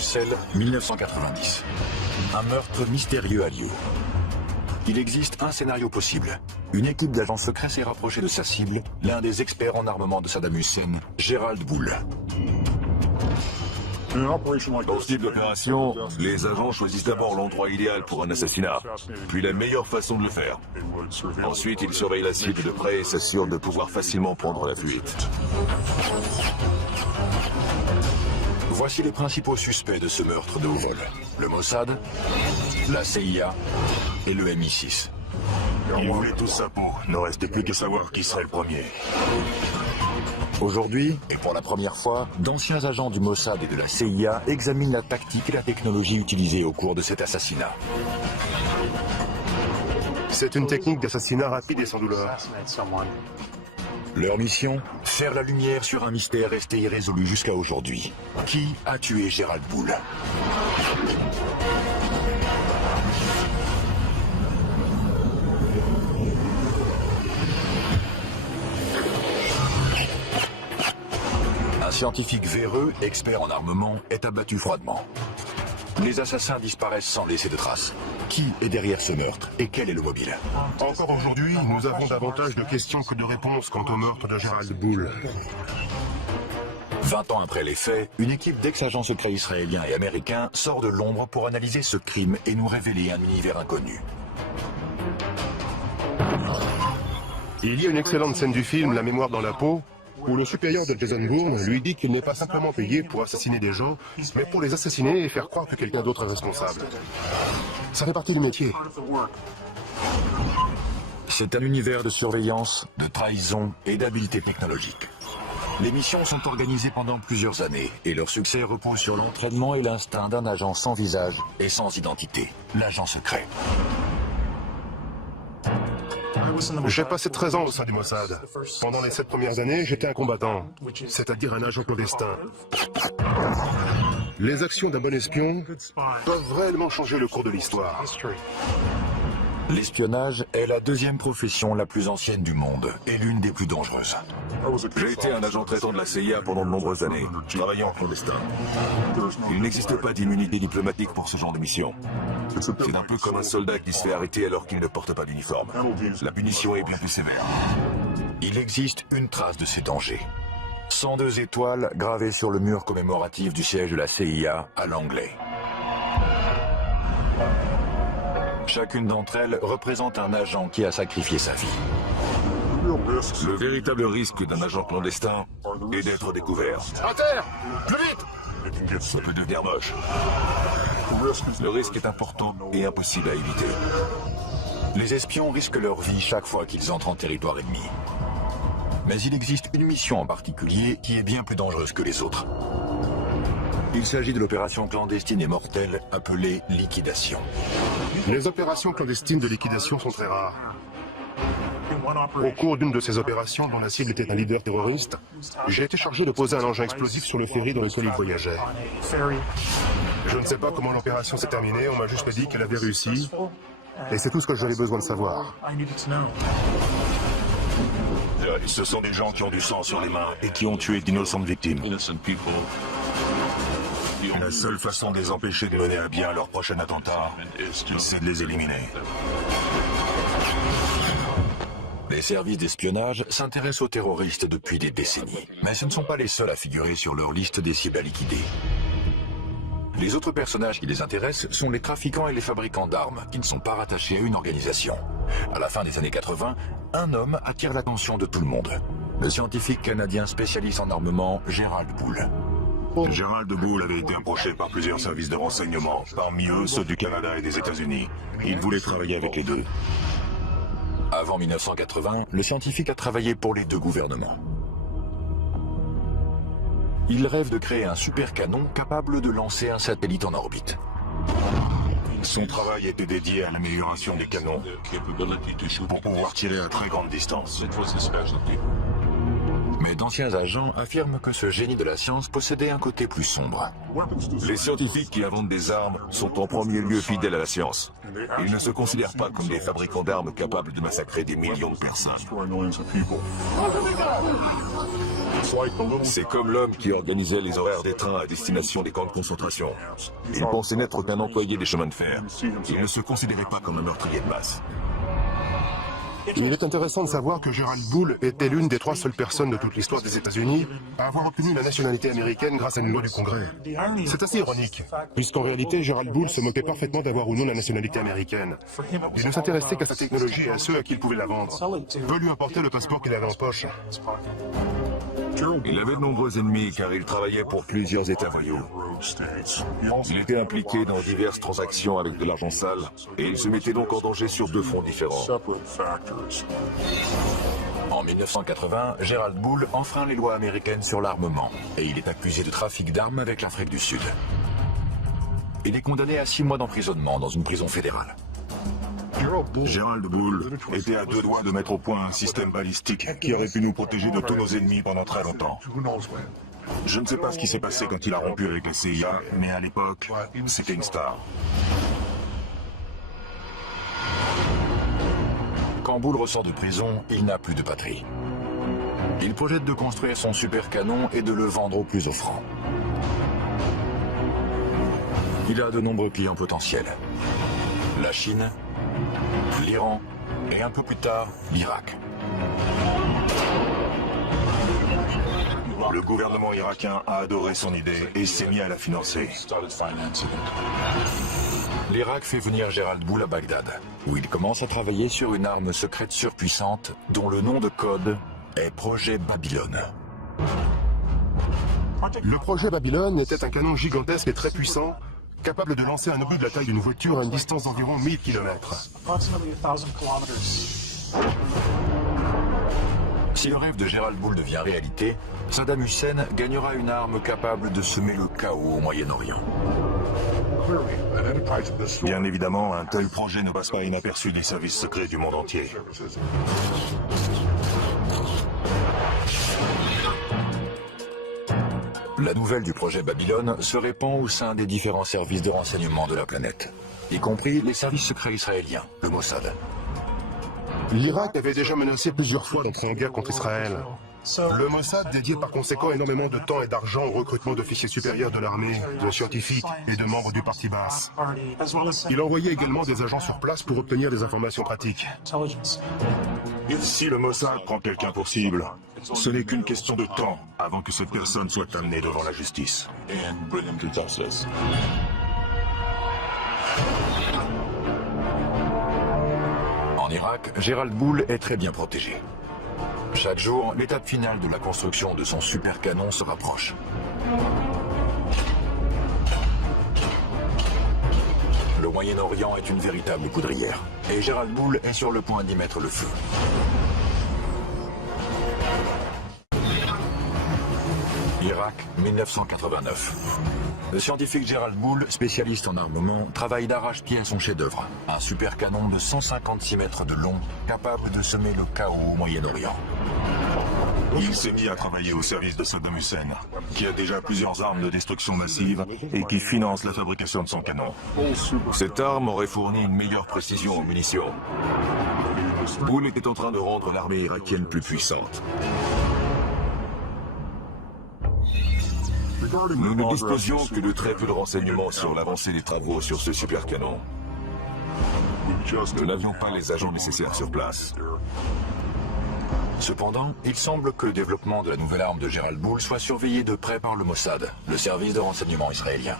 Bruxelles, 1990. Un meurtre mystérieux a lieu. Il existe un scénario possible. Une équipe d'agents secrets s'est rapprochée de sa cible, l'un des experts en armement de Saddam Hussein, Gerald Bull. Dans ce type d'opération, les agents choisissent d'abord l'endroit idéal pour un assassinat, puis la meilleure façon de le faire. Ensuite, ils surveillent la cible de près et s'assurent de pouvoir facilement prendre la fuite. Voici les principaux suspects de ce meurtre de haut vol. Le Mossad, la CIA et le MI6. Ils voulaient tous sa peau, ne restait plus qu'à savoir qui serait le premier. Aujourd'hui, et pour la première fois, d'anciens agents du Mossad et de la CIA examinent la tactique et la technologie utilisée au cours de cet assassinat. C'est une technique d'assassinat rapide et sans douleur. Leur mission, faire la lumière sur un mystère resté irrésolu jusqu'à aujourd'hui. Qui a tué Gerald Bull? Un scientifique véreux, expert en armement, est abattu froidement. Les assassins disparaissent sans laisser de traces. Qui est derrière ce meurtre et quel est le mobile? Encore aujourd'hui, nous avons davantage de questions que de réponses quant au meurtre de Gerald Bull. 20 ans après les faits, une équipe d'ex-agents secrets israéliens et américains sort de l'ombre pour analyser ce crime et nous révéler un univers inconnu. Il y a une excellente scène du film La mémoire dans la peau, où le supérieur de Jason Bourne lui dit qu'il n'est pas simplement payé pour assassiner des gens, mais pour les assassiner et faire croire que quelqu'un d'autre est responsable. Ça fait partie du métier. C'est un univers de surveillance, de trahison et d'habileté technologique. Les missions sont organisées pendant plusieurs années et leur succès repose sur l'entraînement et l'instinct d'un agent sans visage et sans identité, l'agent secret. J'ai passé 13 ans au sein du Mossad. Pendant les 7 premières années, j'étais un combattant, c'est-à-dire un agent clandestin. Les actions d'un bon espion peuvent réellement changer le cours de l'histoire. L'espionnage est la deuxième profession la plus ancienne du monde et l'une des plus dangereuses. J'ai été un agent traitant de la CIA pendant de nombreuses années, travaillant en clandestin. Il n'existe pas d'immunité diplomatique pour ce genre de mission. C'est un peu comme un soldat qui se fait arrêter alors qu'il ne porte pas d'uniforme. La punition est bien plus sévère. Il existe une trace de ces dangers. 102 étoiles gravées sur le mur commémoratif du siège de la CIA à Langley. Chacune d'entre elles représente un agent qui a sacrifié sa vie. Le véritable risque d'un agent clandestin est d'être découvert. À terre! Plus vite! Ça peut devenir moche. Le risque est important et impossible à éviter. Les espions risquent leur vie chaque fois qu'ils entrent en territoire ennemi. Mais il existe une mission en particulier qui est bien plus dangereuse que les autres. Il s'agit de l'opération clandestine et mortelle appelée liquidation. Les opérations clandestines de liquidation sont très rares. Au cours d'une de ces opérations, dont la cible était un leader terroriste, j'ai été chargé de poser un engin explosif sur le ferry dans lequel il voyageait. Je ne sais pas comment l'opération s'est terminée, on m'a juste dit qu'elle avait réussi, et c'est tout ce que j'avais besoin de savoir. Ce sont des gens qui ont du sang sur les mains et qui ont tué d'innocentes victimes. La seule façon de les empêcher de mener à bien leur prochain attentat, c'est de les éliminer. Les services d'espionnage s'intéressent aux terroristes depuis des décennies. Mais ce ne sont pas les seuls à figurer sur leur liste des cibles à liquider. Les autres personnages qui les intéressent sont les trafiquants et les fabricants d'armes, qui ne sont pas rattachés à une organisation. À la fin des années 80, un homme attire l'attention de tout le monde. Le scientifique canadien spécialiste en armement, Gerald Bull. Gerald Bull avait été approché par plusieurs services de renseignement, parmi eux ceux du Canada et des États-Unis. Il voulait travailler avec les deux. Avant 1980, le scientifique a travaillé pour les deux gouvernements. Il rêve de créer un super canon capable de lancer un satellite en orbite. Son travail était dédié à l'amélioration des canons pour pouvoir tirer à très grande distance. Mais d'anciens agents affirment que ce génie de la science possédait un côté plus sombre. Les scientifiques qui inventent des armes sont en premier lieu fidèles à la science. Ils ne se considèrent pas comme des fabricants d'armes capables de massacrer des millions de personnes. C'est comme l'homme qui organisait les horaires des trains à destination des camps de concentration. Il pensait n'être qu'un employé des chemins de fer. Il ne se considérait pas comme un meurtrier de masse. Il est intéressant de savoir que Gerald Bull était l'une des 3 seules personnes de toute l'histoire des États-Unis à avoir obtenu la nationalité américaine grâce à une loi du Congrès. C'est assez ironique, puisqu'en réalité, Gerald Bull se moquait parfaitement d'avoir ou non la nationalité américaine. Il ne s'intéressait qu'à sa technologie et à ceux à qui il pouvait la vendre. Peu lui importait le passeport qu'il avait en poche. Il avait de nombreux ennemis car il travaillait pour plusieurs États voyous. Il était impliqué dans diverses transactions avec de l'argent sale et il se mettait donc en danger sur 2 fronts différents. En 1980, Gerald Bull enfreint les lois américaines sur l'armement et il est accusé de trafic d'armes avec l'Afrique du Sud. Il est condamné à 6 mois d'emprisonnement dans une prison fédérale. Gerald Bull était à 2 doigts de mettre au point un système balistique qui aurait pu nous protéger de tous nos ennemis pendant très longtemps. Je ne sais pas ce qui s'est passé quand il a rompu avec la CIA, mais à l'époque, c'était une star. Quand Bull ressort de prison, il n'a plus de patrie. Il projette de construire son super canon et de le vendre au plus offrant. Il a de nombreux clients potentiels. La Chine, l'Iran et un peu plus tard, l'Irak. Le gouvernement irakien a adoré son idée et s'est mis à la financer. L'Irak fait venir Gerald Bull à Bagdad, où il commence à travailler sur une arme secrète surpuissante dont le nom de code est Projet Babylone. Le projet Babylone était un canon gigantesque et très puissant, capable de lancer un obus de la taille d'une voiture à une distance d'environ 1000 km. Si le rêve de Gerald Bull devient réalité, Saddam Hussein gagnera une arme capable de semer le chaos au Moyen-Orient. Bien évidemment, un tel projet ne passe pas inaperçu des services secrets du monde entier. La nouvelle du projet Babylone se répand au sein des différents services de renseignement de la planète, y compris les services secrets israéliens, le Mossad. L'Irak avait déjà menacé plusieurs fois d'entrer en guerre contre Israël. Le Mossad dédiait par conséquent énormément de temps et d'argent au recrutement d'officiers supérieurs de l'armée, de scientifiques et de membres du parti Baas. Il envoyait également des agents sur place pour obtenir des informations pratiques. Si le Mossad prend quelqu'un pour cible, ce n'est qu'une question de temps avant que cette personne soit amenée devant la justice. En Irak, Gerald Bull est très bien protégé. Chaque jour, l'étape finale de la construction de son super canon se rapproche. Le Moyen-Orient est une véritable poudrière, et Gerald Bull est sur le point d'y mettre le feu. Irak, 1989. Le scientifique Gerald Bull, spécialiste en armement, travaille d'arrache-pied à son chef-d'œuvre, un super canon de 156 mètres de long, capable de semer le chaos au Moyen-Orient. Il s'est mis à travailler au service de Saddam Hussein, qui a déjà plusieurs armes de destruction massive et qui finance la fabrication de son canon. Cette arme aurait fourni une meilleure précision aux munitions. Bull était en train de rendre l'armée irakienne plus puissante. Nous ne disposions que de très peu de renseignements sur l'avancée des travaux sur ce super canon. Nous n'avions pas les agents nécessaires sur place. Cependant, il semble que le développement de la nouvelle arme de Gerald Bull soit surveillé de près par le Mossad, le service de renseignement israélien.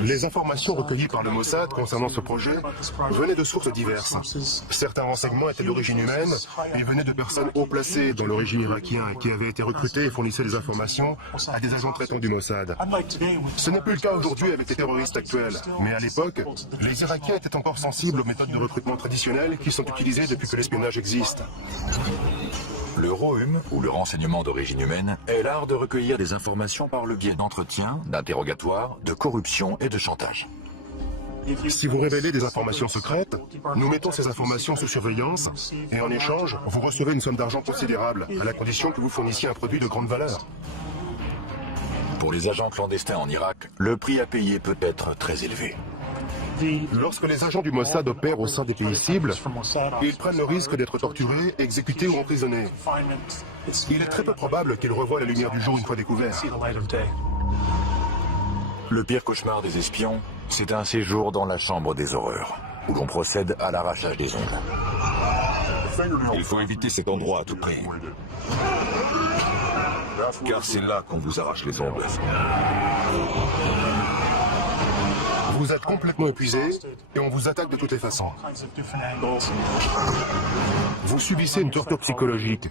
Les informations recueillies par le Mossad concernant ce projet venaient de sources diverses. Certains renseignements étaient d'origine humaine et venaient de personnes haut placées dans le régime irakien qui avaient été recrutées et fournissaient des informations à des agents traitants du Mossad. Ce n'est plus le cas aujourd'hui avec les terroristes actuels, mais à l'époque, les Irakiens étaient encore sensibles aux méthodes de recrutement traditionnelles qui sont utilisées depuis que l'espionnage existe. Le ROHUM, ou le renseignement d'origine humaine, est l'art de recueillir des informations par le biais d'entretiens, d'interrogatoires, de corruption et de chantage. Si vous révélez des informations secrètes, nous mettons ces informations sous surveillance et en échange, vous recevez une somme d'argent considérable, à la condition que vous fournissiez un produit de grande valeur. Pour les agents clandestins en Irak, le prix à payer peut être très élevé. Lorsque les agents du Mossad opèrent au sein des pays cibles, ils prennent le risque d'être torturés, exécutés ou emprisonnés. Il est très peu probable qu'ils revoient la lumière du jour une fois découverts. Le pire cauchemar des espions, c'est un séjour dans la chambre des horreurs, où l'on procède à l'arrachage des ongles. Il faut éviter cet endroit à tout prix. Car c'est là qu'on vous arrache les ongles. Vous êtes complètement épuisé et on vous attaque de toutes les façons. Vous subissez une torture psychologique.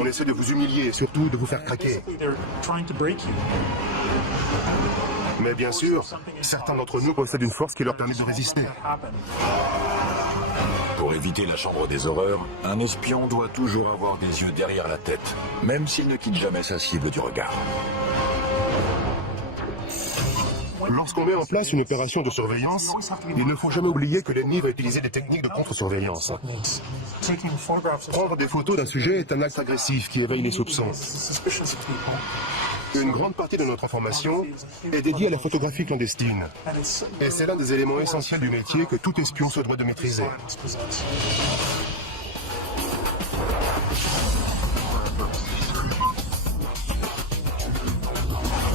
On essaie de vous humilier et surtout de vous faire craquer. Mais bien sûr, certains d'entre nous possèdent une force qui leur permet de résister. Pour éviter la chambre des horreurs, un espion doit toujours avoir des yeux derrière la tête, même s'il ne quitte jamais sa cible du regard. Lorsqu'on met en place une opération de surveillance, il ne faut jamais oublier que l'ennemi va utiliser des techniques de contre-surveillance. Prendre des photos d'un sujet est un acte agressif qui éveille les soupçons. Une grande partie de notre information est dédiée à la photographie clandestine. Et c'est l'un des éléments essentiels du métier que tout espion se doit de maîtriser.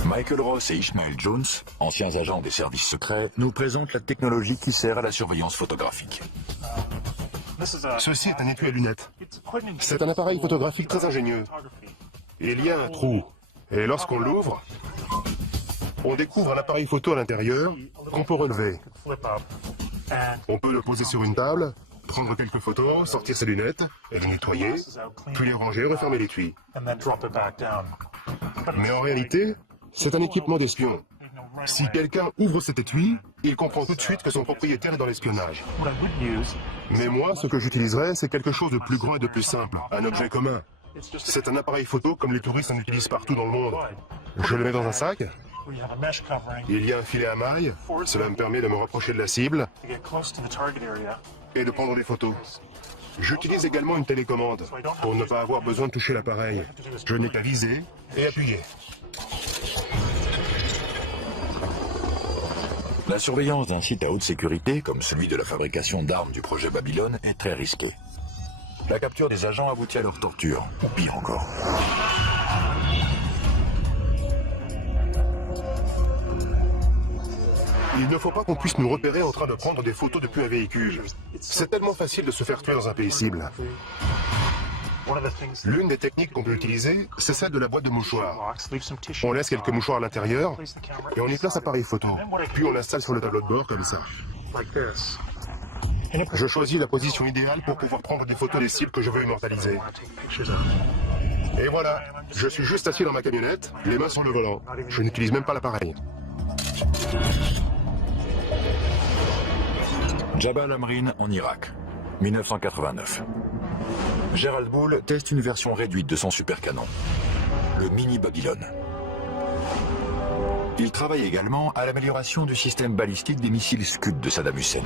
Michael Ross et Ishmael Jones, anciens agents des services secrets, nous présentent la technologie qui sert à la surveillance photographique. Ceci est un étui à lunettes. C'est un appareil photographique très ingénieux. Il y a un trou, et lorsqu'on l'ouvre, on découvre un appareil photo à l'intérieur qu'on peut relever. On peut le poser sur une table, prendre quelques photos, sortir ses lunettes, et les nettoyer, puis les ranger et refermer l'étui. Mais en réalité, c'est un équipement d'espion. Si quelqu'un ouvre cet étui, il comprend tout de suite que son propriétaire est dans l'espionnage. Mais moi, ce que j'utiliserais, c'est quelque chose de plus grand et de plus simple, un objet commun. C'est un appareil photo comme les touristes en utilisent partout dans le monde. Je le mets dans un sac. Il y a un filet à mailles. Cela me permet de me rapprocher de la cible et de prendre des photos. J'utilise également une télécommande pour ne pas avoir besoin de toucher l'appareil. Je n'ai qu'à viser et appuyer. La surveillance d'un site à haute sécurité, comme celui de la fabrication d'armes du projet Babylone, est très risquée. La capture des agents aboutit à leur torture, ou pire encore. Il ne faut pas qu'on puisse nous repérer en train de prendre des photos depuis un véhicule. C'est tellement facile de se faire tuer dans un pays cible. L'une des techniques qu'on peut utiliser, c'est celle de la boîte de mouchoirs. On laisse quelques mouchoirs à l'intérieur et on y place l'appareil photo. Puis on l'installe sur le tableau de bord comme ça. Je choisis la position idéale pour pouvoir prendre des photos des cibles que je veux immortaliser. Et voilà, je suis juste assis dans ma camionnette, les mains sur le volant. Je n'utilise même pas l'appareil. Jabal Amrin en Irak, 1989. Gerald Bull teste une version réduite de son supercanon, le Mini Babylone. Il travaille également à l'amélioration du système balistique des missiles Scud de Saddam Hussein.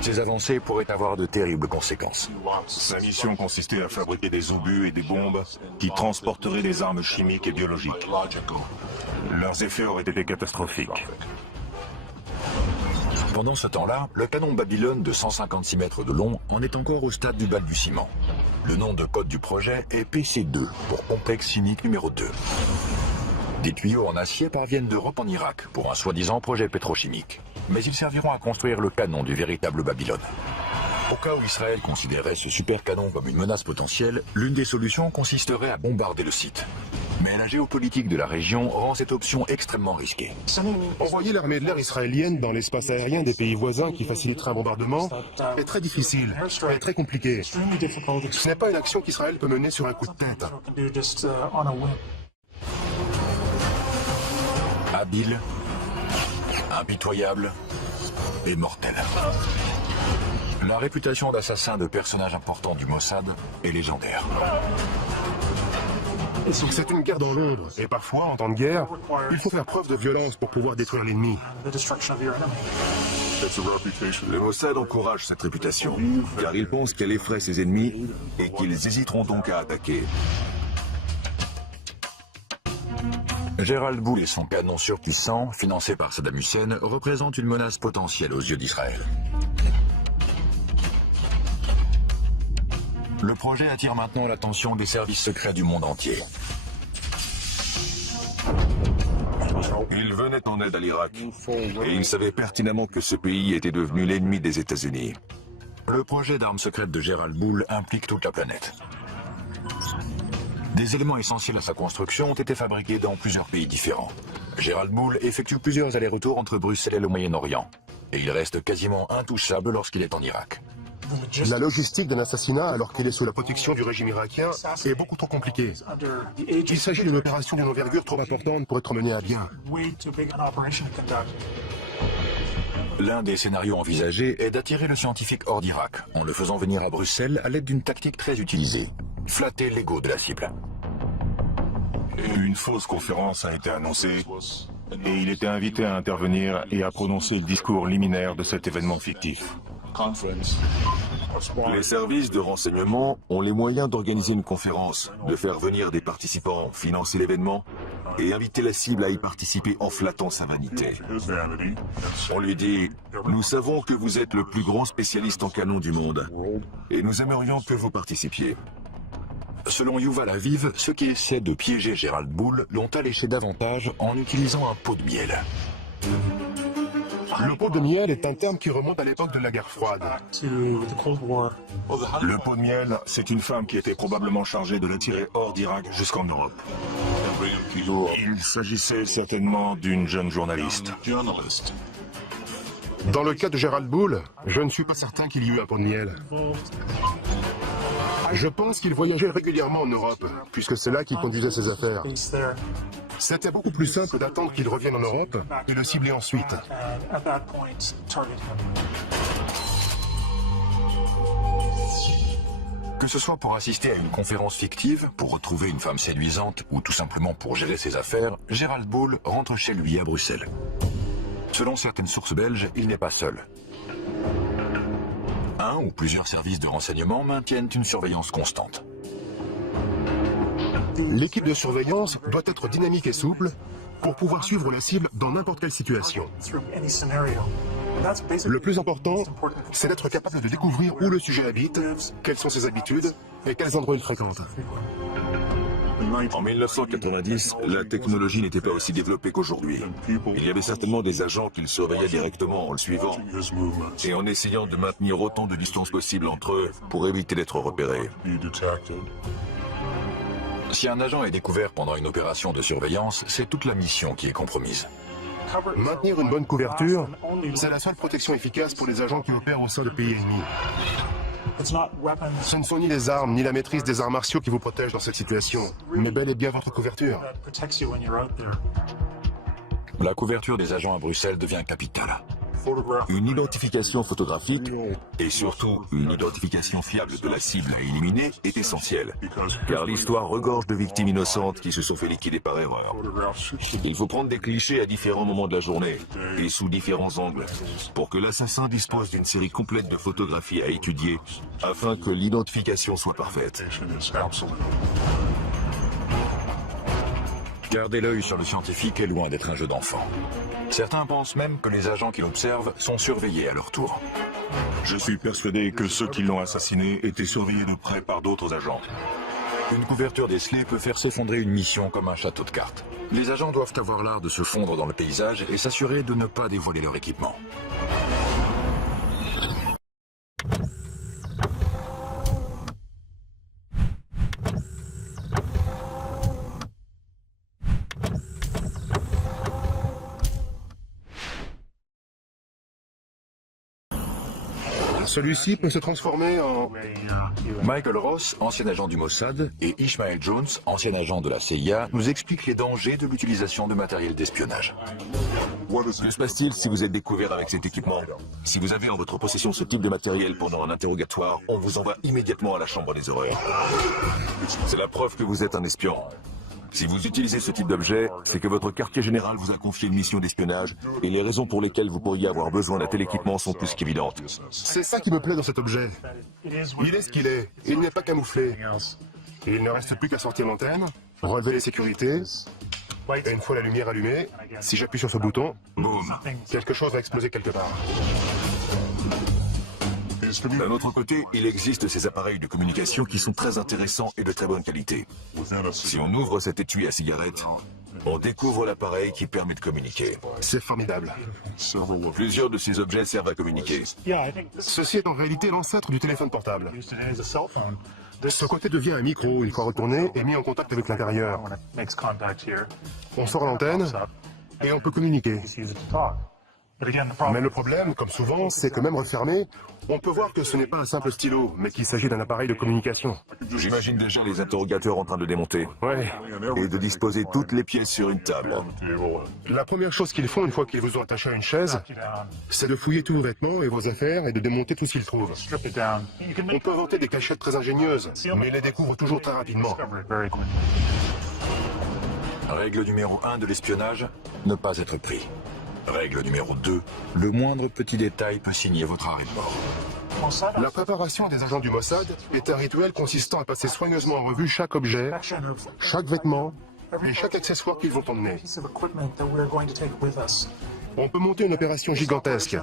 Ces avancées pourraient avoir de terribles conséquences. Sa mission consistait à fabriquer des obus et des bombes qui transporteraient des armes chimiques et biologiques. Leurs effets auraient été catastrophiques. Pendant ce temps-là, le canon Babylone de 156 mètres de long en est encore au stade du balbutiement. Le nom de code du projet est PC2, pour complexe chimique numéro 2. Des tuyaux en acier parviennent d'Europe en Irak pour un soi-disant projet pétrochimique. Mais ils serviront à construire le canon du véritable Babylone. Au cas où Israël considérait ce super canon comme une menace potentielle, l'une des solutions consisterait à bombarder le site. Mais la géopolitique de la région rend cette option extrêmement risquée. Envoyer l'armée de l'air israélienne dans l'espace aérien des pays voisins qui faciliterait un bombardement est très difficile et très compliqué. Ce n'est pas une action qu'Israël peut mener sur un coup de tête. Habile, impitoyable et mortel. La réputation d'assassin de personnages importants du Mossad est légendaire. C'est une guerre dans l'ombre, et parfois, en temps de guerre, il faut faire preuve de violence pour pouvoir détruire l'ennemi. Le Mossad encourage cette réputation, car il pense qu'elle effraie ses ennemis et qu'ils hésiteront donc à attaquer. Gérald Boule et son canon surpuissant, financé par Saddam Hussein, représentent une menace potentielle aux yeux d'Israël. Le projet attire maintenant l'attention des services secrets du monde entier. Il venait en aide à l'Irak, et il savait pertinemment que ce pays était devenu l'ennemi des États-Unis. Le projet d'armes secrètes de Gérald Boule implique toute la planète. Des éléments essentiels à sa construction ont été fabriqués dans plusieurs pays différents. Gérald Boule effectue plusieurs allers-retours entre Bruxelles et le Moyen-Orient. Et il reste quasiment intouchable lorsqu'il est en Irak. La logistique d'un assassinat, alors qu'il est sous la protection du régime irakien, est beaucoup trop compliquée. Il s'agit d'une opération d'une envergure trop importante pour être menée à bien. L'un des scénarios envisagés est d'attirer le scientifique hors d'Irak, en le faisant venir à Bruxelles à l'aide d'une tactique très utilisée. Flatter l'ego de la cible. Une fausse conférence a été annoncée et il était invité à intervenir et à prononcer le discours liminaire de cet événement fictif. Les services de renseignement ont les moyens d'organiser une conférence, de faire venir des participants, financer l'événement et inviter la cible à y participer en flattant sa vanité. On lui dit « Nous savons que vous êtes le plus grand spécialiste en canon du monde et nous aimerions que vous participiez. » Selon Yuval Aviv, ceux qui essaient de piéger Gérald Boule l'ont alléché davantage en utilisant un pot de miel. Le pot de miel est un terme qui remonte à l'époque de la guerre froide. Le pot de miel, c'est une femme qui était probablement chargée de l'attirer hors d'Irak jusqu'en Europe. Il s'agissait certainement d'une jeune journaliste. Dans le cas de Gérald Boule, je ne suis pas certain qu'il y eut un pot de miel. Je pense qu'il voyageait régulièrement en Europe, puisque c'est là qu'il conduisait ses affaires. C'était beaucoup plus simple d'attendre qu'il revienne en Europe et le cibler ensuite. Que ce soit pour assister à une conférence fictive, pour retrouver une femme séduisante ou tout simplement pour gérer ses affaires, Gérald Boule rentre chez lui à Bruxelles. Selon certaines sources belges, il n'est pas seul. Un ou plusieurs services de renseignement maintiennent une surveillance constante. L'équipe de surveillance doit être dynamique et souple pour pouvoir suivre la cible dans n'importe quelle situation. Le plus important, c'est d'être capable de découvrir où le sujet habite, quelles sont ses habitudes et quels endroits il fréquente. En 1990, la technologie n'était pas aussi développée qu'aujourd'hui. Il y avait certainement des agents qui le surveillaient directement en le suivant et en essayant de maintenir autant de distance possible entre eux pour éviter d'être repérés. Si un agent est découvert pendant une opération de surveillance, c'est toute la mission qui est compromise. Maintenir une bonne couverture, c'est la seule protection efficace pour les agents qui opèrent au sein de pays ennemis. Ce ne sont ni les armes, ni la maîtrise des arts martiaux qui vous protègent dans cette situation, mais bel et bien votre couverture. La couverture des agents à Bruxelles devient capitale. Une identification photographique et surtout une identification fiable de la cible à éliminer est essentielle, car l'histoire regorge de victimes innocentes qui se sont fait liquider par erreur. Il faut prendre des clichés à différents moments de la journée et sous différents angles pour que l'assassin dispose d'une série complète de photographies à étudier afin que l'identification soit parfaite. Garder l'œil sur le scientifique est loin d'être un jeu d'enfant. Certains pensent même que les agents qui l'observent sont surveillés à leur tour. Je suis persuadé que ceux qui l'ont assassiné étaient surveillés de près par d'autres agents. Une couverture décelée peut faire s'effondrer une mission comme un château de cartes. Les agents doivent avoir l'art de se fondre dans le paysage et s'assurer de ne pas dévoiler leur équipement. Celui-ci peut se transformer en... Michael Ross, ancien agent du Mossad, et Ishmael Jones, ancien agent de la CIA, nous expliquent les dangers de l'utilisation de matériel d'espionnage. Que se passe-t-il si vous êtes découvert avec cet équipement? Si vous avez en votre possession ce type de matériel pendant un interrogatoire, on vous envoie immédiatement à la chambre des horreurs. C'est la preuve que vous êtes un espion. Si vous utilisez ce type d'objet, c'est que votre quartier général vous a confié une mission d'espionnage et les raisons pour lesquelles vous pourriez avoir besoin d'un tel équipement sont plus qu'évidentes. C'est ça qui me plaît dans cet objet. Il est ce qu'il est, il n'est pas camouflé. Il ne reste plus qu'à sortir l'antenne, relever les sécurités Et une fois la lumière allumée, si j'appuie sur ce bouton, Boum. quelque chose va exploser quelque part. D'un autre côté, il existe ces appareils de communication qui sont très intéressants et de très bonne qualité. Si on ouvre cet étui à cigarette, on découvre l'appareil qui permet de communiquer. C'est formidable. Plusieurs de ces objets servent à communiquer. Ceci est en réalité l'ancêtre du téléphone portable. Ce côté devient un micro une fois retourné et mis en contact avec l'intérieur. On sort l'antenne et on peut communiquer. Mais le problème, comme souvent, c'est que même refermé, on peut voir que ce n'est pas un simple stylo, mais qu'il s'agit d'un appareil de communication. J'imagine déjà les interrogateurs en train de démonter Ouais. et de disposer toutes les pièces sur une table. La première chose qu'ils font une fois qu'ils vous ont attaché à une chaise, c'est de fouiller tous vos vêtements et vos affaires et de démonter tout ce qu'ils trouvent. On peut inventer des cachettes très ingénieuses, mais ils les découvrent toujours très rapidement. Règle numéro 1 de l'espionnage, ne pas être pris. Règle numéro 2, le moindre petit détail peut signer votre arrêt de mort. La préparation des agents du Mossad est un rituel consistant à passer soigneusement en revue chaque objet, chaque vêtement et chaque accessoire qu'ils vont emmener. On peut monter une opération gigantesque,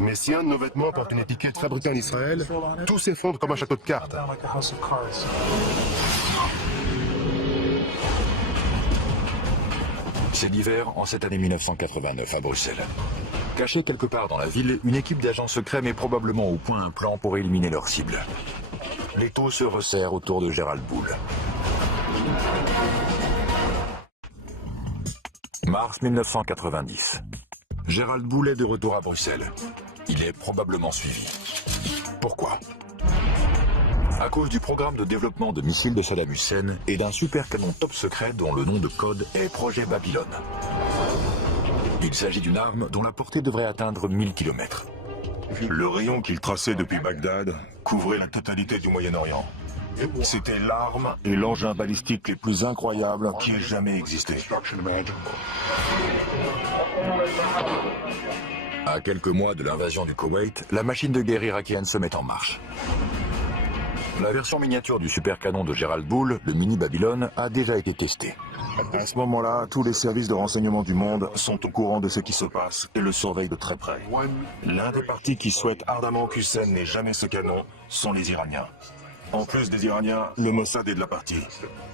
mais si un de nos vêtements porte une étiquette fabriquée en Israël, tout s'effondre comme un château de cartes. C'est l'hiver en cette année 1989 à Bruxelles. Cachée quelque part dans la ville, une équipe d'agents secrets met probablement au point un plan pour éliminer leur cible. L'étau se resserre autour de Gérald Bull. Mars 1990. Gérald Bull est de retour à Bruxelles. Il est probablement suivi. Pourquoi ? À cause du programme de développement de missiles de Saddam Hussein et d'un super canon top secret dont le nom de code est Projet Babylone. Il s'agit d'une arme dont la portée devrait atteindre 1000 km. Le rayon qu'il traçait depuis Bagdad couvrait la totalité du Moyen-Orient. C'était l'arme et l'engin balistique les plus incroyables qui aient jamais existé. À quelques mois de l'invasion du Koweït, la machine de guerre irakienne se met en marche. La version miniature du super canon de Gérald Bull, le mini Babylone, a déjà été testée. À ce moment-là, tous les services de renseignement du monde sont au courant de ce qui se passe et le surveillent de très près. L'un des partis qui souhaite ardemment qu'Hussein n'ait jamais ce canon sont les Iraniens. En plus des Iraniens, le Mossad est de la partie.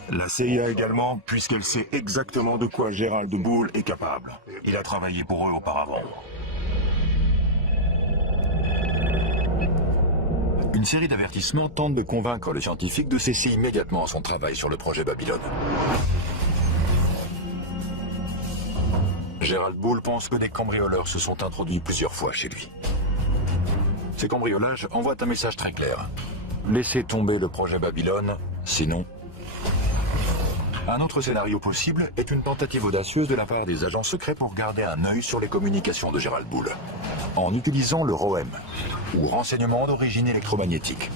La CIA également, puisqu'elle sait exactement de quoi Gérald Bull est capable. Il a travaillé pour eux auparavant. Une série d'avertissements tente de convaincre le scientifique de cesser immédiatement son travail sur le projet Babylone. Gérald Bull pense que des cambrioleurs se sont introduits plusieurs fois chez lui. Ces cambriolages envoient un message très clair. Laissez tomber le projet Babylone, sinon... Un autre scénario possible est une tentative audacieuse de la part des agents secrets pour garder un œil sur les communications de Gérald Bull, en utilisant le ROM, ou renseignement d'origine électromagnétique.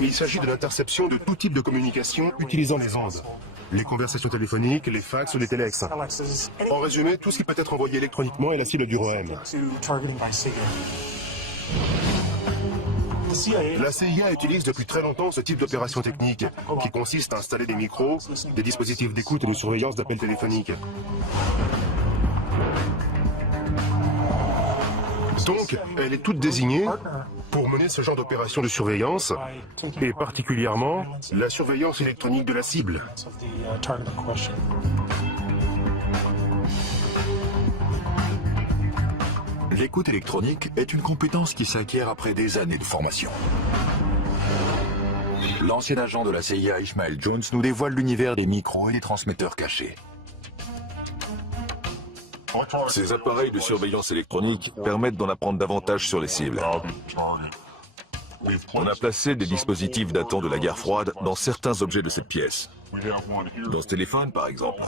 Il s'agit de l'interception de tout type de communication utilisant les ondes. Les conversations téléphoniques, les fax ou les téléx. En résumé, tout ce qui peut être envoyé électroniquement est la cible du ROM. La CIA utilise depuis très longtemps ce type d'opération technique, qui consiste à installer des micros, des dispositifs d'écoute et de surveillance d'appels téléphoniques. Donc, elle est toute désignée pour mener ce genre d'opération de surveillance, et particulièrement la surveillance électronique de la cible. L'écoute électronique est une compétence qui s'acquiert après des années de formation. L'ancien agent de la CIA Ishmael Jones nous dévoile l'univers des micros et des transmetteurs cachés. Ces appareils de surveillance électronique permettent d'en apprendre davantage sur les cibles. On a placé des dispositifs datant de la guerre froide dans certains objets de cette pièce. Dans ce téléphone, par exemple.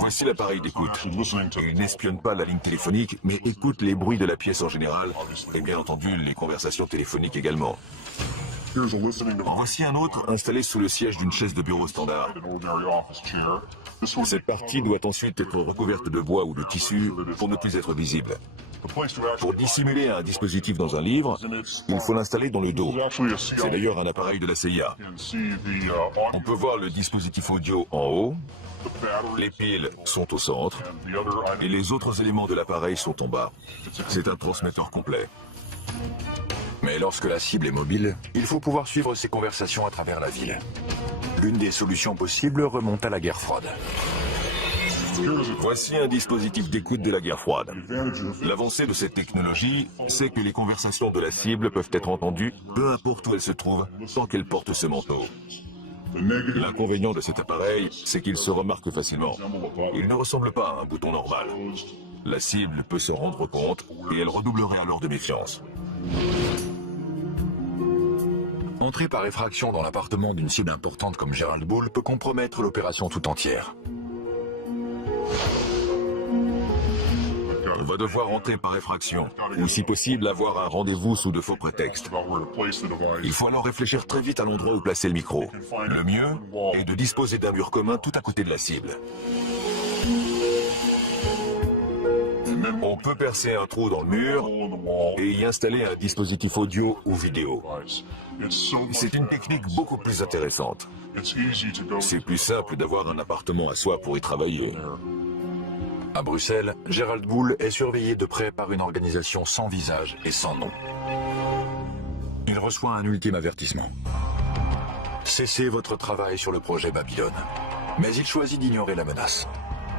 Voici l'appareil d'écoute. Il n'espionne pas la ligne téléphonique, mais écoute les bruits de la pièce en général, et bien entendu les conversations téléphoniques également. En voici un autre installé sous le siège d'une chaise de bureau standard. Cette partie doit ensuite être recouverte de bois ou de tissu pour ne plus être visible. Pour dissimuler un dispositif dans un livre, il faut l'installer dans le dos. C'est d'ailleurs un appareil de la CIA. On peut voir le dispositif audio en haut, les piles sont au centre, et les autres éléments de l'appareil sont en bas. C'est un transmetteur complet. Mais lorsque la cible est mobile, il faut pouvoir suivre ses conversations à travers la ville. L'une des solutions possibles remonte à la guerre froide. Voici un dispositif d'écoute de la guerre froide. L'avancée de cette technologie, c'est que les conversations de la cible peuvent être entendues, peu importe où elles se trouvent, tant qu'elle porte ce manteau. L'inconvénient de cet appareil, c'est qu'il se remarque facilement. Il ne ressemble pas à un bouton normal. La cible peut s'en rendre compte et elle redoublerait alors de méfiance. Entrer par effraction dans l'appartement d'une cible importante comme Gerald Bull peut compromettre l'opération tout entière. On va devoir entrer par effraction, ou si possible avoir un rendez-vous sous de faux prétextes. Il faut alors réfléchir très vite à l'endroit où placer le micro. Le mieux est de disposer d'un mur commun tout à côté de la cible. On peut percer un trou dans le mur et y installer un dispositif audio ou vidéo. C'est une technique beaucoup plus intéressante. C'est plus simple d'avoir un appartement à soi pour y travailler. À Bruxelles, Gerald Bull est surveillé de près par une organisation sans visage et sans nom. Il reçoit un ultime avertissement. Cessez votre travail sur le projet Babylone. Mais il choisit d'ignorer la menace.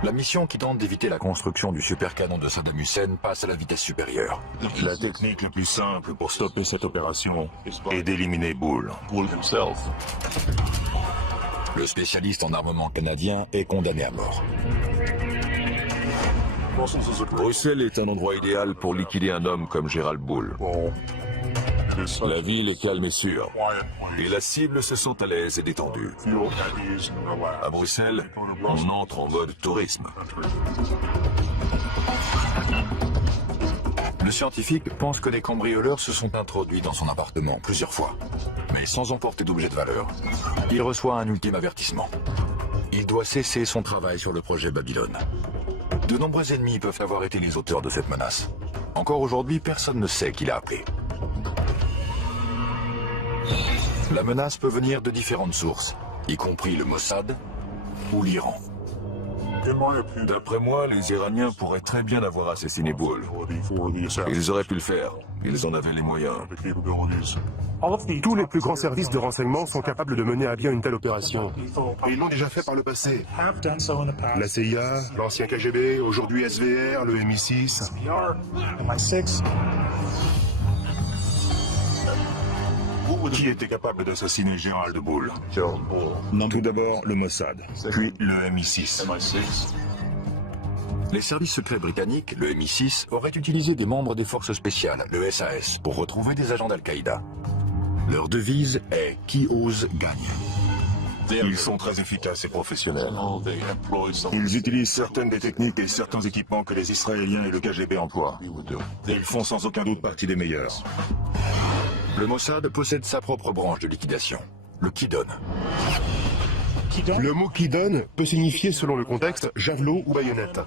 La mission qui tente d'éviter la construction du supercanon de Saddam Hussein passe à la vitesse supérieure. La technique la plus simple pour stopper cette opération est d'éliminer Bull. Le spécialiste en armement canadien est condamné à mort. Bruxelles est un endroit idéal pour liquider un homme comme Gerald Bull. La ville est calme et sûre, et la cible se sent à l'aise et détendue. À Bruxelles, on entre en mode tourisme. Le scientifique pense que des cambrioleurs se sont introduits dans son appartement plusieurs fois, mais sans emporter d'objets de valeur. Il reçoit un ultime avertissement. Il doit cesser son travail sur le projet Babylone. De nombreux ennemis peuvent avoir été les auteurs de cette menace. Encore aujourd'hui, personne ne sait qui l'a appelé. La menace peut venir de différentes sources, y compris le Mossad ou l'Iran. D'après moi, les Iraniens pourraient très bien avoir assassiné Bull. Ils auraient pu le faire. Ils en avaient les moyens. Tous les plus grands services de renseignement sont capables de mener à bien une telle opération. Et ils l'ont déjà fait par le passé. La CIA, l'ancien KGB, aujourd'hui SVR, le MI6. Qui était capable d'assassiner Gerald Bull? Tout d'abord le Mossad, puis le MI6. Les services secrets britanniques, le MI6, auraient utilisé des membres des forces spéciales, le SAS, pour retrouver des agents d'Al-Qaïda. Leur devise est « Qui ose gagne ». Ils sont très efficaces et professionnels. Ils utilisent certaines des techniques et certains équipements que les Israéliens et le KGB emploient. Ils font sans aucun doute partie des meilleurs. Le Mossad possède sa propre branche de liquidation, le Kidon. Le mot qui donne peut signifier, selon le contexte, javelot ou baïonnette.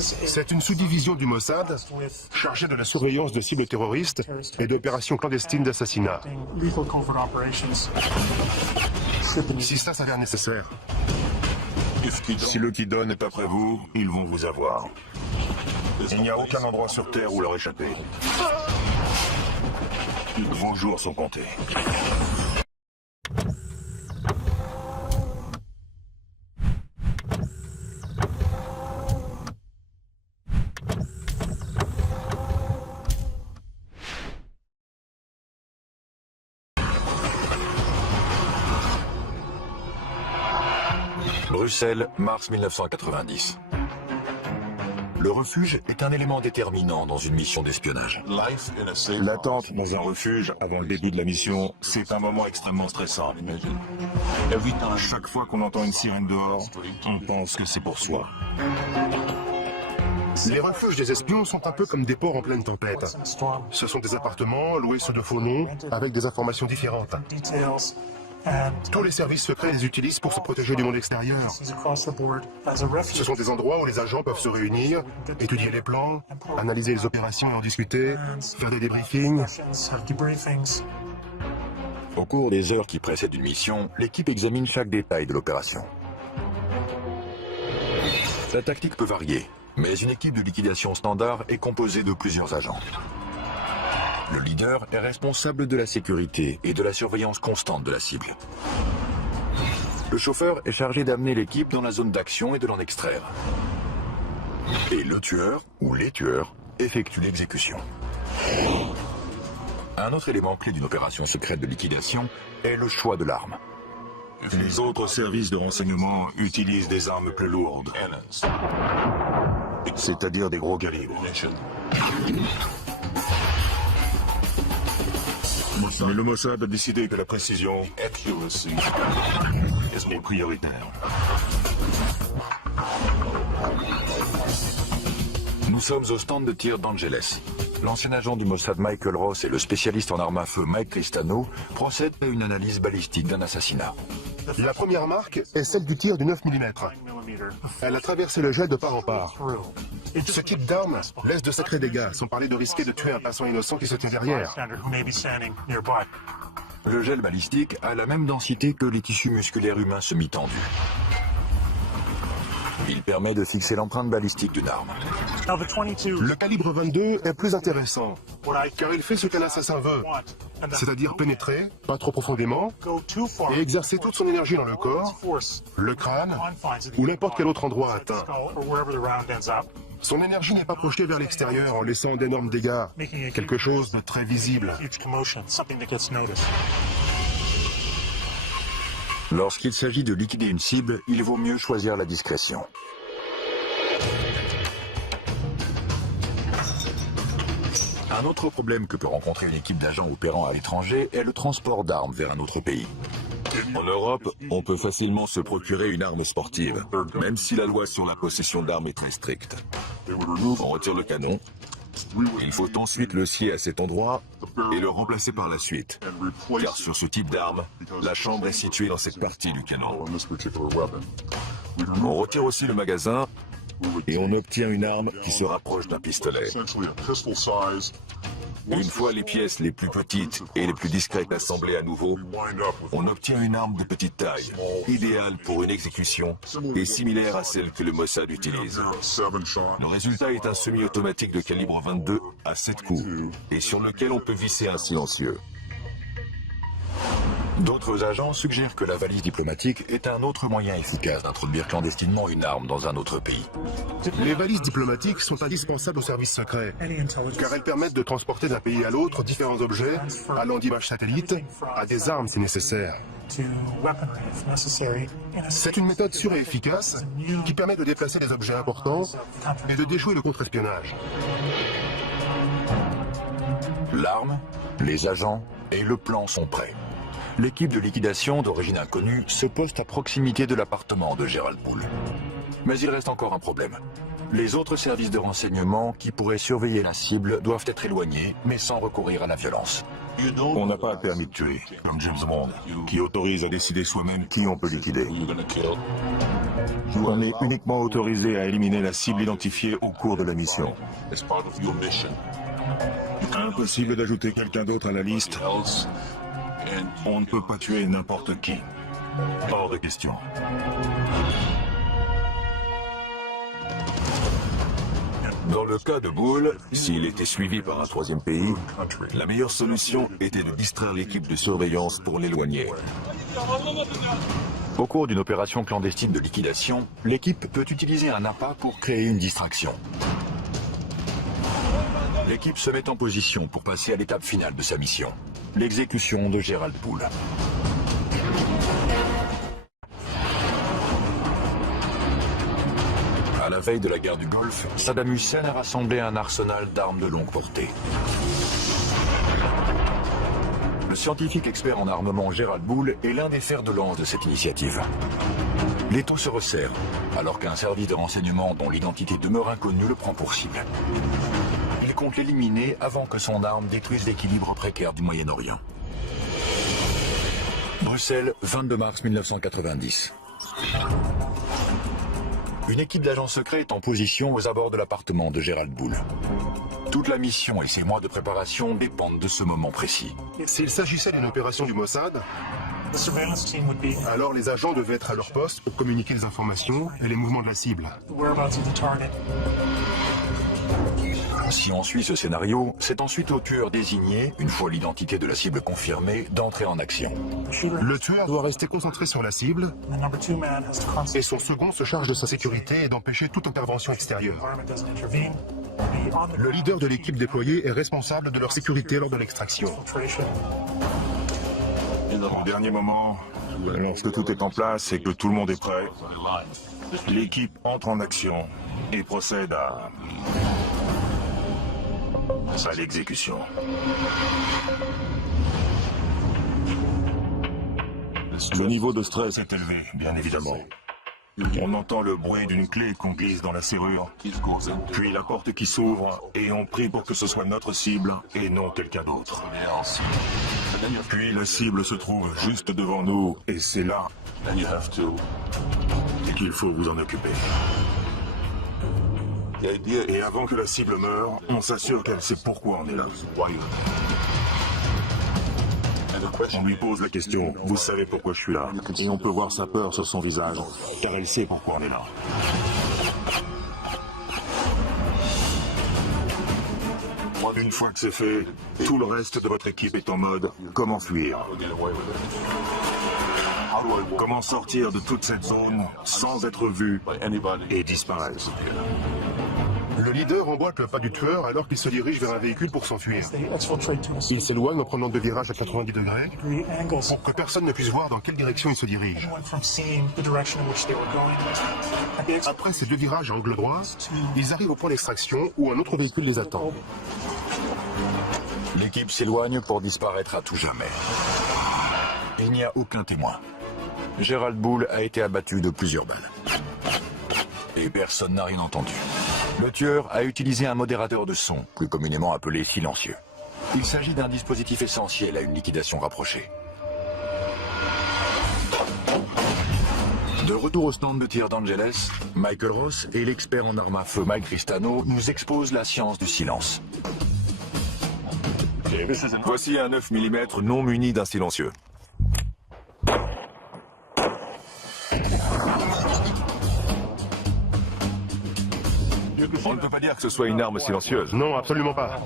C'est une sous-division du Mossad chargée de la surveillance de cibles terroristes et d'opérations clandestines d'assassinat. Si ça s'avère nécessaire. Si le Kidon n'est pas près vous, ils vont vous avoir. Il n'y a aucun endroit sur Terre où leur échapper. Vos jours sont comptés. Bruxelles, mars 1990. Le refuge est un élément déterminant dans une mission d'espionnage. L'attente dans un refuge avant le début de la mission, c'est un moment extrêmement stressant. Chaque fois qu'on entend une sirène dehors, on pense que c'est pour soi. Les refuges des espions sont un peu comme des ports en pleine tempête. Ce sont des appartements loués sous de faux noms, avec des informations différentes. Tous les services secrets les utilisent pour se protéger du monde extérieur. Ce sont des endroits où les agents peuvent se réunir, étudier les plans, analyser les opérations et en discuter, faire des débriefings. Au cours des heures qui précèdent une mission, l'équipe examine chaque détail de l'opération. La tactique peut varier, mais une équipe de liquidation standard est composée de plusieurs agents. Le leader est responsable de la sécurité et de la surveillance constante de la cible. Le chauffeur est chargé d'amener l'équipe dans la zone d'action et de l'en extraire. Et le tueur, ou les tueurs, effectuent l'exécution. Un autre élément clé d'une opération secrète de liquidation est le choix de l'arme. Les autres services de renseignement utilisent des armes plus lourdes, c'est-à-dire des gros calibres. Mais le Mossad a décidé que la précision est prioritaire. Nous sommes au stand de tir d'Angeles. L'ancien agent du Mossad Michael Ross et le spécialiste en armes à feu Mike Cristano procèdent à une analyse balistique d'un assassinat. La première marque est celle du tir du 9 mm. Elle a traversé le gel de part en part. Ce type d'arme laisse de sacrés dégâts, sans parler de risquer de tuer un passant innocent qui se tient derrière. Le gel balistique a la même densité que les tissus musculaires humains semi-tendus. Il permet de fixer l'empreinte balistique d'une arme. Le calibre 22 est plus intéressant, car il fait ce qu'un assassin veut, c'est-à-dire pénétrer, pas trop profondément, et exercer toute son énergie dans le corps, le crâne, ou n'importe quel autre endroit atteint. Son énergie n'est pas projetée vers l'extérieur en laissant d'énormes dégâts, quelque chose de très visible. Lorsqu'il s'agit de liquider une cible, il vaut mieux choisir la discrétion. Un autre problème que peut rencontrer une équipe d'agents opérant à l'étranger est le transport d'armes vers un autre pays. En Europe, on peut facilement se procurer une arme sportive, même si la loi sur la possession d'armes est très stricte. On retire le canon, il faut ensuite le scier à cet endroit et le remplacer par la suite, car sur ce type d'arme, la chambre est située dans cette partie du canon. On retire aussi le magasin et on obtient une arme qui se rapproche d'un pistolet. Une fois les pièces les plus petites et les plus discrètes assemblées à nouveau, on obtient une arme de petite taille, idéale pour une exécution et similaire à celle que le Mossad utilise. Le résultat est un semi-automatique de calibre 22 à 7 coups et sur lequel on peut visser un silencieux. D'autres agents suggèrent que la valise diplomatique est un autre moyen efficace d'introduire clandestinement une arme dans un autre pays. Les valises diplomatiques sont indispensables aux services secrets, car elles permettent de transporter d'un pays à l'autre différents objets, allant d'images satellites à des armes si nécessaire. C'est une méthode sûre et efficace qui permet de déplacer des objets importants et de déjouer le contre-espionnage. L'arme, les agents et le plan sont prêts. L'équipe de liquidation d'origine inconnue se poste à proximité de l'appartement de Gerald Poole. Mais il reste encore un problème. Les autres services de renseignement qui pourraient surveiller la cible doivent être éloignés, mais sans recourir à la violence. On n'a pas un permis de tuer, comme James Bond, qui autorise à décider soi-même qui on peut liquider. On est uniquement autorisé à éliminer la cible identifiée au cours de la mission. Impossible d'ajouter quelqu'un d'autre à la liste. On ne peut pas tuer n'importe qui. Hors de question. Dans le cas de Bull, s'il était suivi par un troisième pays, la meilleure solution était de distraire l'équipe de surveillance pour l'éloigner. Au cours d'une opération clandestine de liquidation, l'équipe peut utiliser un appât pour créer une distraction. L'équipe se met en position pour passer à l'étape finale de sa mission, l'exécution de Gerald Poole. À la veille de la guerre du Golfe, Saddam Hussein a rassemblé un arsenal d'armes de longue portée. Le scientifique expert en armement Gerald Poole est l'un des fers de lance de cette initiative. L'étau se resserre, alors qu'un service de renseignement dont l'identité demeure inconnue le prend pour cible. Il compte l'éliminer avant que son arme détruise l'équilibre précaire du Moyen-Orient. Bruxelles, 22 mars 1990. Une équipe d'agents secrets est en position aux abords de l'appartement de Gerald Bull. Toute la mission et ses mois de préparation dépendent de ce moment précis. S'il s'agissait d'une opération du Mossad, alors les agents devaient être à leur poste pour communiquer les informations et les mouvements de la cible. Si on suit ce scénario, c'est ensuite au tueur désigné, une fois l'identité de la cible confirmée, d'entrer en action. Le tueur doit rester concentré sur la cible et son second se charge de sa sécurité et d'empêcher toute intervention extérieure. Le leader de l'équipe déployée est responsable de leur sécurité lors de l'extraction. Au dernier moment, lorsque tout est en place et que tout le monde est prêt, l'équipe entre en action et procède à l'exécution. Le niveau de stress est élevé, bien évidemment. On entend le bruit d'une clé qu'on glisse dans la serrure, puis la porte qui s'ouvre, et on prie pour que ce soit notre cible et non quelqu'un d'autre. Puis la cible se trouve juste devant nous, et c'est là qu'il faut vous en occuper. Et avant que la cible meure, on s'assure qu'elle sait pourquoi on est là. On lui pose la question, vous savez pourquoi je suis là? Et on peut voir sa peur sur son visage, car elle sait pourquoi on est là. Une fois que c'est fait, tout le reste de votre équipe est en mode « Comment fuir ?» Comment sortir de toute cette zone sans être vu et disparaître? Le leader emboîte le pas du tueur alors qu'il se dirige vers un véhicule pour s'enfuir. Il s'éloigne en prenant deux virages à 90 degrés pour que personne ne puisse voir dans quelle direction il se dirige. Après ces deux virages à angle droit, ils arrivent au point d'extraction où un autre véhicule les attend. L'équipe s'éloigne pour disparaître à tout jamais. Il n'y a aucun témoin. Gerald Bull a été abattu de plusieurs balles. Et personne n'a rien entendu. Le tueur a utilisé un modérateur de son, plus communément appelé silencieux. Il s'agit d'un dispositif essentiel à une liquidation rapprochée. De retour au stand de tir d'Angeles, Michael Ross et l'expert en armes à feu Mike Cristano nous exposent la science du silence. Voici un 9 mm non muni d'un silencieux. On ne peut pas dire que ce soit une arme silencieuse. Non, absolument pas.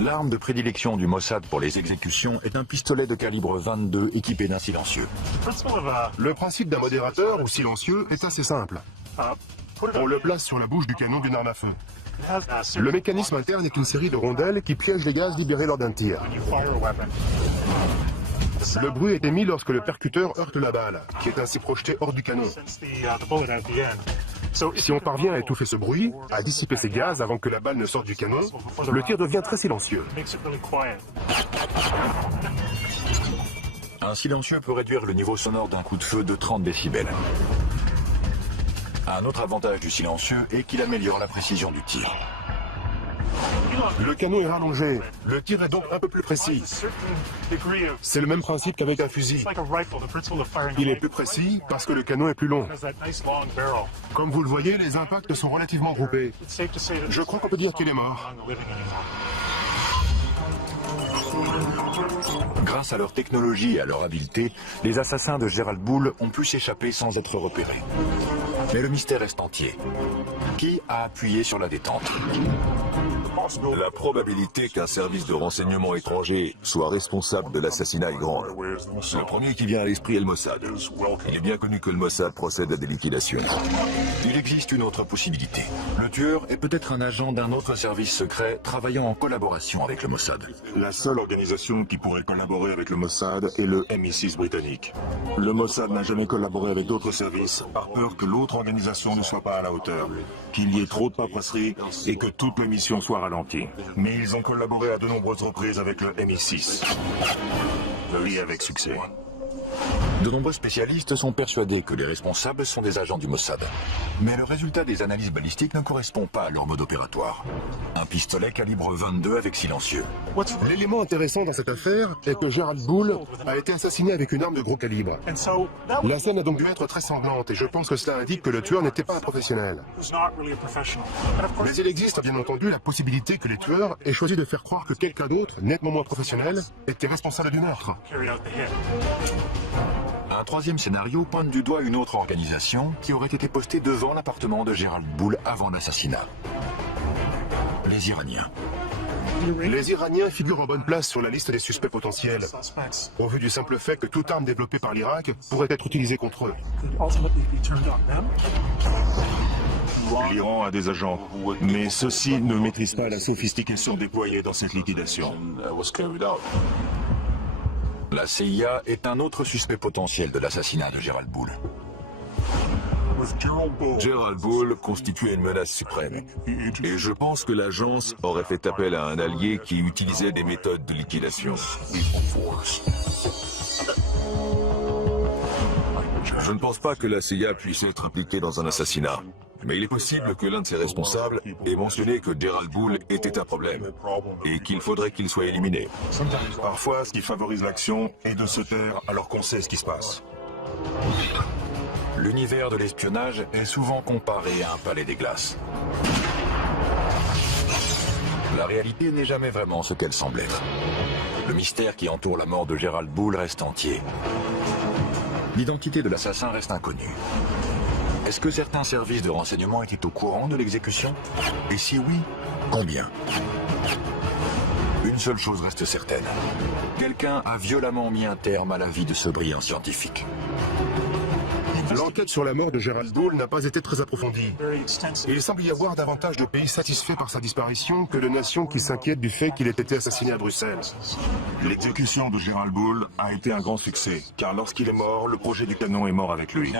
L'arme de prédilection du Mossad pour les exécutions est un pistolet de calibre 22 équipé d'un silencieux. Le principe d'un modérateur ou silencieux est assez simple. On le place sur la bouche du canon d'une arme à feu. Le mécanisme interne est une série de rondelles qui piègent les gaz libérés lors d'un tir. Le bruit est émis lorsque le percuteur heurte la balle, qui est ainsi projetée hors du canon. Si on parvient à étouffer ce bruit, à dissiper ces gaz avant que la balle ne sorte du canon, le tir devient très silencieux. Un silencieux peut réduire le niveau sonore d'un coup de feu de 30 décibels. Un autre avantage du silencieux est qu'il améliore la précision du tir. Le canon est rallongé, le tir est donc un peu plus précis. C'est le même principe qu'avec un fusil. Il est plus précis parce que le canon est plus long. Comme vous le voyez, les impacts sont relativement groupés. Je crois qu'on peut dire qu'il est mort. Grâce à leur technologie et à leur habileté, les assassins de Gerald Bull ont pu s'échapper sans être repérés. Mais le mystère reste entier. Qui a appuyé sur la détente? La probabilité qu'un service de renseignement étranger soit responsable de l'assassinat est grande. Le premier qui vient à l'esprit est le Mossad. Il est bien connu que le Mossad procède à des liquidations. Il existe une autre possibilité. Le tueur est peut-être un agent d'un autre service secret travaillant en collaboration avec le Mossad. La seule organisation qui pourrait collaborer avec le Mossad est le MI6 britannique. Le Mossad n'a jamais collaboré avec d'autres services par peur que l'autre organisation ne soit pas à la hauteur, qu'il y ait trop de paperasserie et que toute la mission soit ralentie. Mais ils ont collaboré à de nombreuses reprises avec le MI6. Et avec succès. De nombreux spécialistes sont persuadés que les responsables sont des agents du Mossad. Mais le résultat des analyses balistiques ne correspond pas à leur mode opératoire. Un pistolet calibre 22 avec silencieux. L'élément intéressant dans cette affaire est que Gerald Bull a été assassiné avec une arme de gros calibre. La scène a donc dû être très sanglante et je pense que cela indique que le tueur n'était pas un professionnel. Mais il existe bien entendu la possibilité que les tueurs aient choisi de faire croire que quelqu'un d'autre, nettement moins professionnel, était responsable du meurtre. Un troisième scénario pointe du doigt une autre organisation qui aurait été postée devant l'appartement de Gerald Bull avant l'assassinat. Les Iraniens. Les Iraniens figurent en bonne place sur la liste des suspects potentiels, au vu du simple fait que toute arme développée par l'Irak pourrait être utilisée contre eux. L'Iran a des agents, mais ceux-ci ne maîtrisent pas la sophistication déployée dans cette liquidation. La CIA est un autre suspect potentiel de l'assassinat de Gerald Bull. Gerald Bull constituait une menace suprême. Et je pense que l'agence aurait fait appel à un allié qui utilisait des méthodes de liquidation. Je ne pense pas que la CIA puisse être impliquée dans un assassinat. Mais il est possible que l'un de ses responsables ait mentionné que Gerald Bull était un problème et qu'il faudrait qu'il soit éliminé. Parfois, ce qui favorise l'action est de se taire alors qu'on sait ce qui se passe. L'univers de l'espionnage est souvent comparé à un palais des glaces. La réalité n'est jamais vraiment ce qu'elle semble être. Le mystère qui entoure la mort de Gerald Bull reste entier. L'identité de l'assassin reste inconnue. Est-ce que certains services de renseignement étaient au courant de l'exécution? Et si oui, combien? Une seule chose reste certaine. Quelqu'un a violemment mis un terme à la vie de ce brillant scientifique. L'enquête sur la mort de Gerald Bull n'a pas été très approfondie. Et il semble y avoir davantage de pays satisfaits par sa disparition que de nations qui s'inquiètent du fait qu'il ait été assassiné à Bruxelles. L'exécution de Gerald Bull a été un grand succès, car lorsqu'il est mort, le projet du canon est mort avec lui.